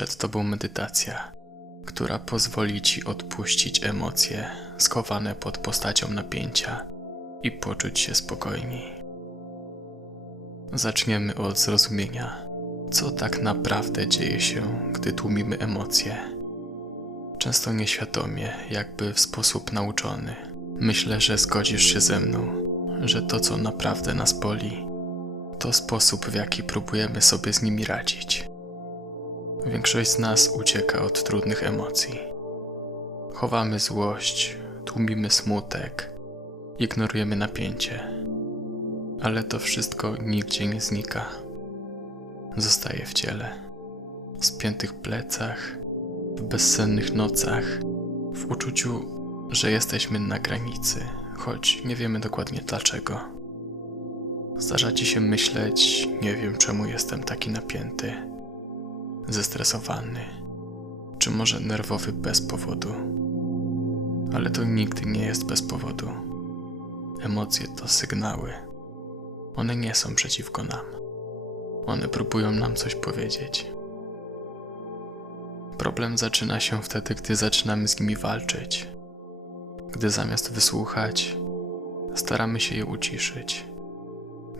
Przed Tobą medytacja, która pozwoli Ci odpuścić emocje schowane pod postacią napięcia i poczuć się spokojniej. Zaczniemy od zrozumienia, co tak naprawdę dzieje się, gdy tłumimy emocje. Często nieświadomie, jakby w sposób nauczony. Myślę, że zgodzisz się ze mną, że to, co naprawdę nas boli, to sposób, w jaki próbujemy sobie z nimi radzić. Większość z nas ucieka od trudnych emocji. Chowamy złość, tłumimy smutek, ignorujemy napięcie. Ale to wszystko nigdzie nie znika. Zostaje w ciele, w spiętych plecach, w bezsennych nocach, w uczuciu, że jesteśmy na granicy, choć nie wiemy dokładnie dlaczego. Zdarza ci się myśleć, nie wiem czemu jestem taki napięty, zestresowany, czy może nerwowy bez powodu. Ale to nigdy nie jest bez powodu. Emocje to sygnały. One nie są przeciwko nam. One próbują nam coś powiedzieć. Problem zaczyna się wtedy, gdy zaczynamy z nimi walczyć. Gdy zamiast wysłuchać, staramy się je uciszyć.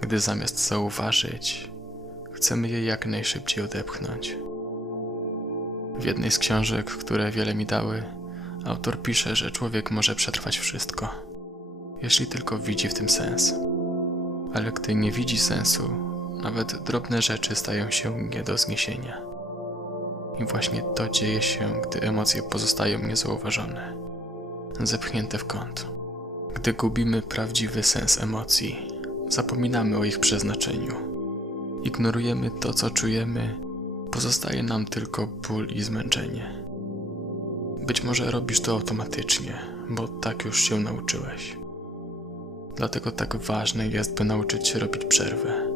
Gdy zamiast zauważyć, chcemy je jak najszybciej odepchnąć. W jednej z książek, które wiele mi dały, autor pisze, że człowiek może przetrwać wszystko, jeśli tylko widzi w tym sens. Ale gdy nie widzi sensu, nawet drobne rzeczy stają się nie do zniesienia. I właśnie to dzieje się, gdy emocje pozostają niezauważone, zepchnięte w kąt. Gdy gubimy prawdziwy sens emocji, zapominamy o ich przeznaczeniu. Ignorujemy to, co czujemy, pozostaje nam tylko ból i zmęczenie. Być może robisz to automatycznie, bo tak już się nauczyłeś. Dlatego tak ważne jest, by nauczyć się robić przerwę,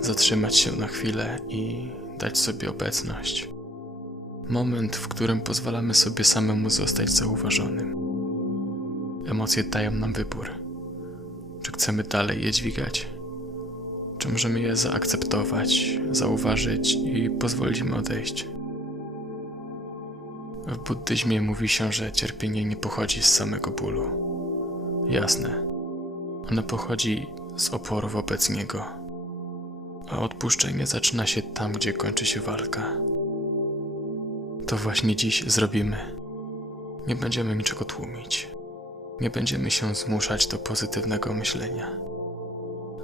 zatrzymać się na chwilę i dać sobie obecność. Moment, w którym pozwalamy sobie samemu zostać zauważonym. Emocje dają nam wybór. Czy chcemy dalej je dźwigać? Czy możemy je zaakceptować, zauważyć i pozwolić im odejść? W buddyzmie mówi się, że cierpienie nie pochodzi z samego bólu. Jasne, ono pochodzi z oporu wobec niego, a odpuszczenie zaczyna się tam, gdzie kończy się walka. To właśnie dziś zrobimy. Nie będziemy niczego tłumić. Nie będziemy się zmuszać do pozytywnego myślenia.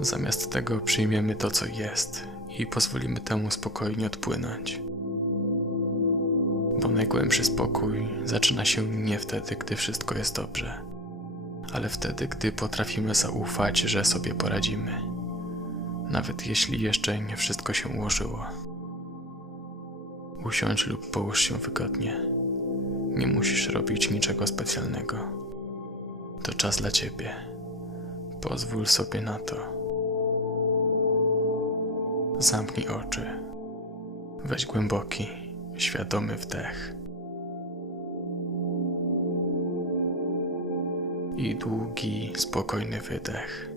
Zamiast tego przyjmiemy to, co jest i pozwolimy temu spokojnie odpłynąć. Bo najgłębszy spokój zaczyna się nie wtedy, gdy wszystko jest dobrze, ale wtedy, gdy potrafimy zaufać, że sobie poradzimy, nawet jeśli jeszcze nie wszystko się ułożyło. Usiądź lub połóż się wygodnie. Nie musisz robić niczego specjalnego. To czas dla ciebie. Pozwól sobie na to. Zamknij oczy. Weź głęboki, świadomy wdech. I długi, spokojny wydech.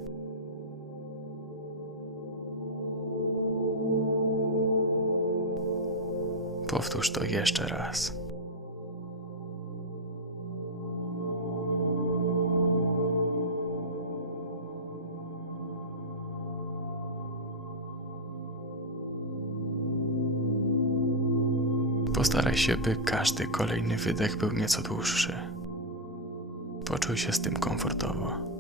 Powtórz to jeszcze raz. Postaraj się, by każdy kolejny wydech był nieco dłuższy. Poczuj się z tym komfortowo.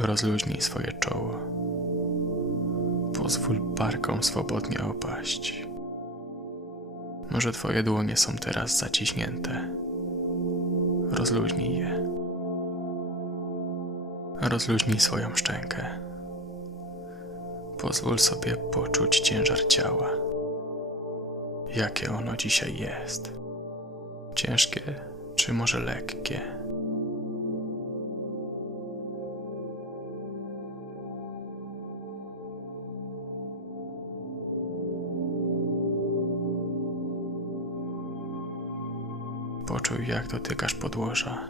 Rozluźnij swoje czoło. Pozwól barkom swobodnie opaść. Może twoje dłonie są teraz zaciśnięte. Rozluźnij je. Rozluźnij swoją szczękę. Pozwól sobie poczuć ciężar ciała. Jakie ono dzisiaj jest? Ciężkie, czy może lekkie? Poczuj, jak dotykasz podłoża.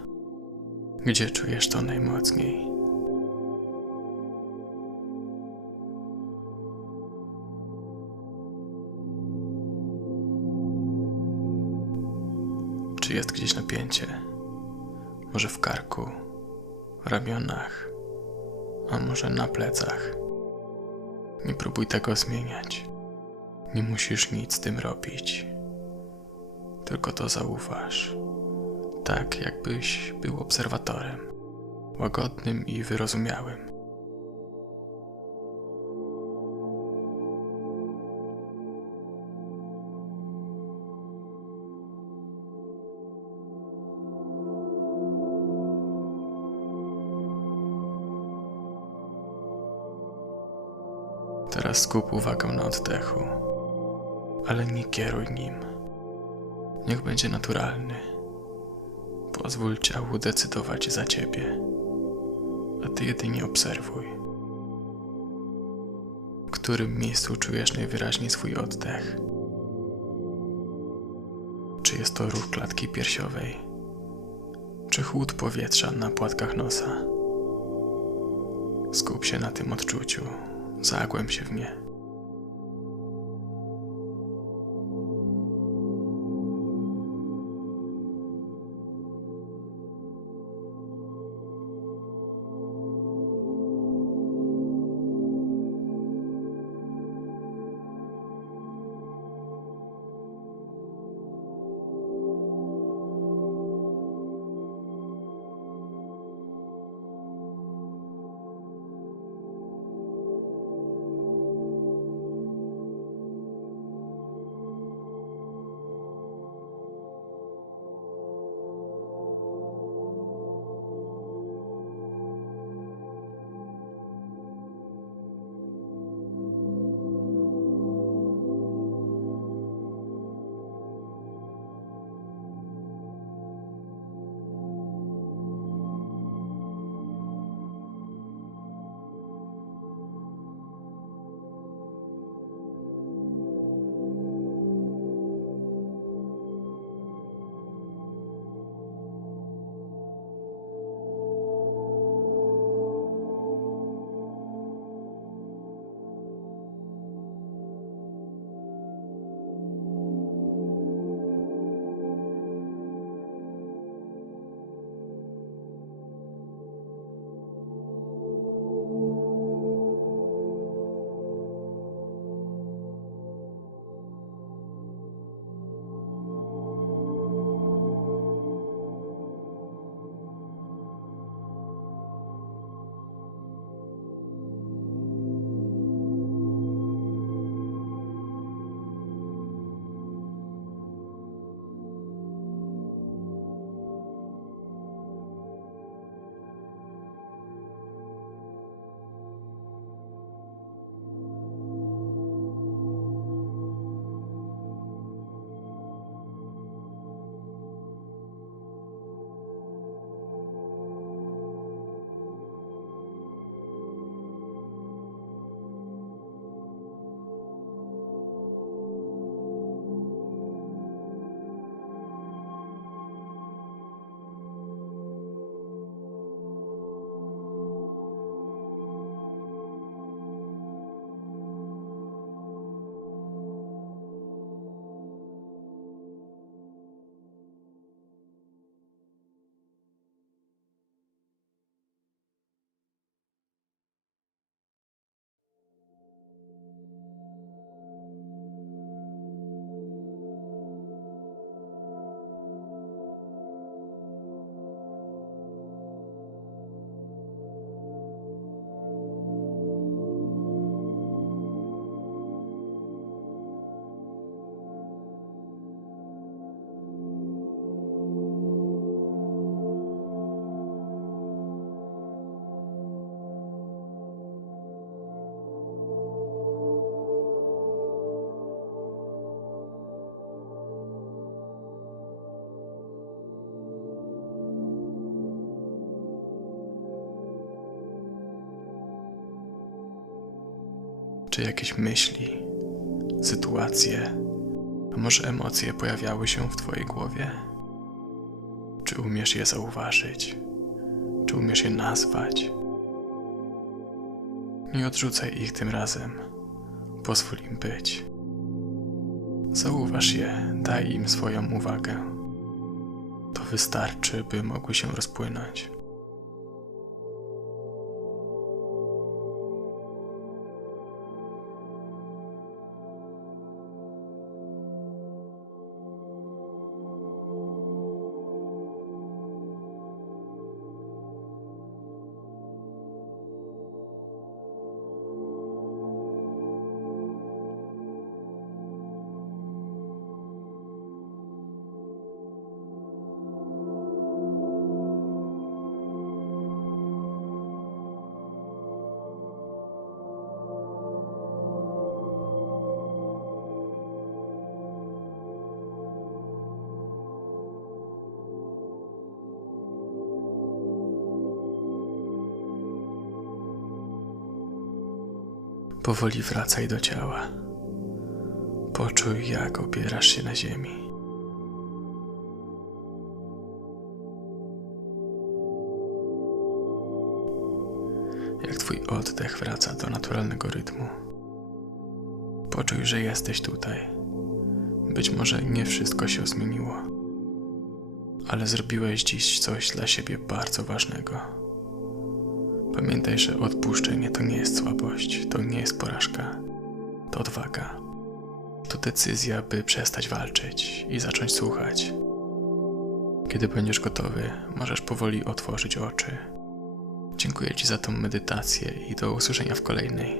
Gdzie czujesz to najmocniej? Czy jest gdzieś napięcie? Może w karku, ramionach, a może na plecach? Nie próbuj tego zmieniać. Nie musisz nic z tym robić. Tylko to zauważ. Tak, jakbyś był obserwatorem, łagodnym i wyrozumiałym. Teraz skup uwagę na oddechu, ale nie kieruj nim. Niech będzie naturalny. Pozwól ciału decydować za ciebie, a ty jedynie obserwuj. W którym miejscu czujesz najwyraźniej swój oddech? Czy jest to ruch klatki piersiowej? Czy chłód powietrza na płatkach nosa? Skup się na tym odczuciu, zagłęb się w nie. Czy jakieś myśli, sytuacje, a może emocje pojawiały się w Twojej głowie? Czy umiesz je zauważyć? Czy umiesz je nazwać? Nie odrzucaj ich tym razem. Pozwól im być. Zauważ je, daj im swoją uwagę. To wystarczy, by mogły się rozpłynąć. Powoli wracaj do ciała. Poczuj, jak opierasz się na ziemi. Jak twój oddech wraca do naturalnego rytmu. Poczuj, że jesteś tutaj. Być może nie wszystko się zmieniło, ale zrobiłeś dziś coś dla siebie bardzo ważnego. Pamiętaj, że odpuszczenie to nie jest słabość, to nie jest porażka, to odwaga. To decyzja, by przestać walczyć i zacząć słuchać. Kiedy będziesz gotowy, możesz powoli otworzyć oczy. Dziękuję Ci za tą medytację i do usłyszenia w kolejnej.